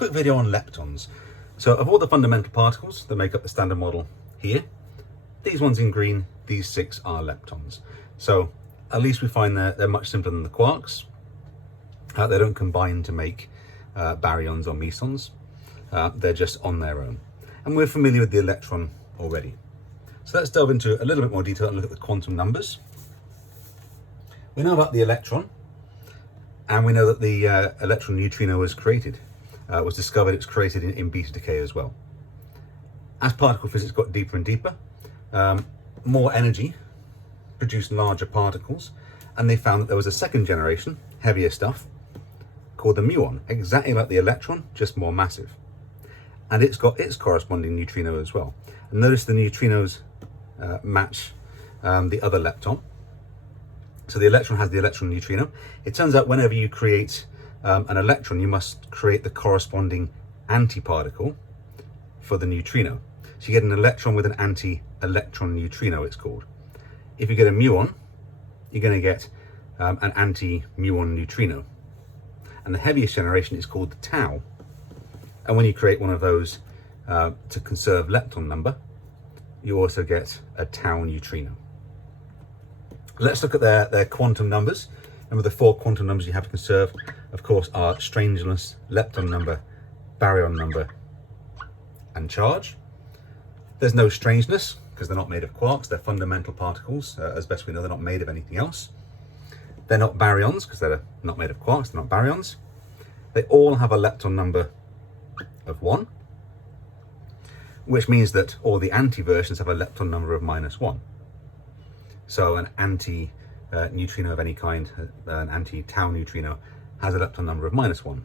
quick video on leptons. So of all the fundamental particles that make up the standard model here, these ones in green, these 6 are leptons. So at least we find they're much simpler than the quarks. They don't combine to make baryons or mesons. They're just on their own. And we're familiar with the electron already. So let's delve into a little bit more detail and look at the quantum numbers. We know about the electron, and we know that the electron neutrino was discovered. It's created in beta decay as well. As particle physics got deeper and deeper, more energy produced larger particles, and they found that there was a second generation, heavier stuff, called the muon, exactly like the electron, just more massive. And it's got its corresponding neutrino as well. And notice the neutrinos match the other lepton. So the electron has the electron neutrino. It turns out whenever you create an electron, you must create the corresponding antiparticle for the neutrino. So you get an electron with an anti-electron neutrino, it's called. If you get a muon, you're going to get an anti-muon neutrino. And the heaviest generation is called the tau. And when you create one of those to conserve lepton number, you also get a tau neutrino. Let's look at their quantum numbers. Remember, the 4 quantum numbers you have to conserve, of course, are strangeness, lepton number, baryon number, and charge. There's no strangeness because they're not made of quarks. They're fundamental particles. As best we know, they're not made of anything else. They're not baryons because they're not made of quarks. They're not baryons. They all have a lepton number of 1, which means that all the anti-versions have a lepton number of -1. So an anti-neutrino of any kind, an anti-tau neutrino, has a lepton number of -1,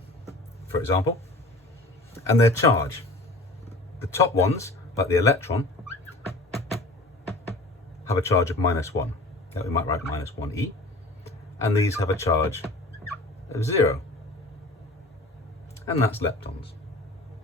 for example. And their charge. The top ones, like the electron, have a charge of -1. We might write -1e. And these have a charge of 0. And that's leptons.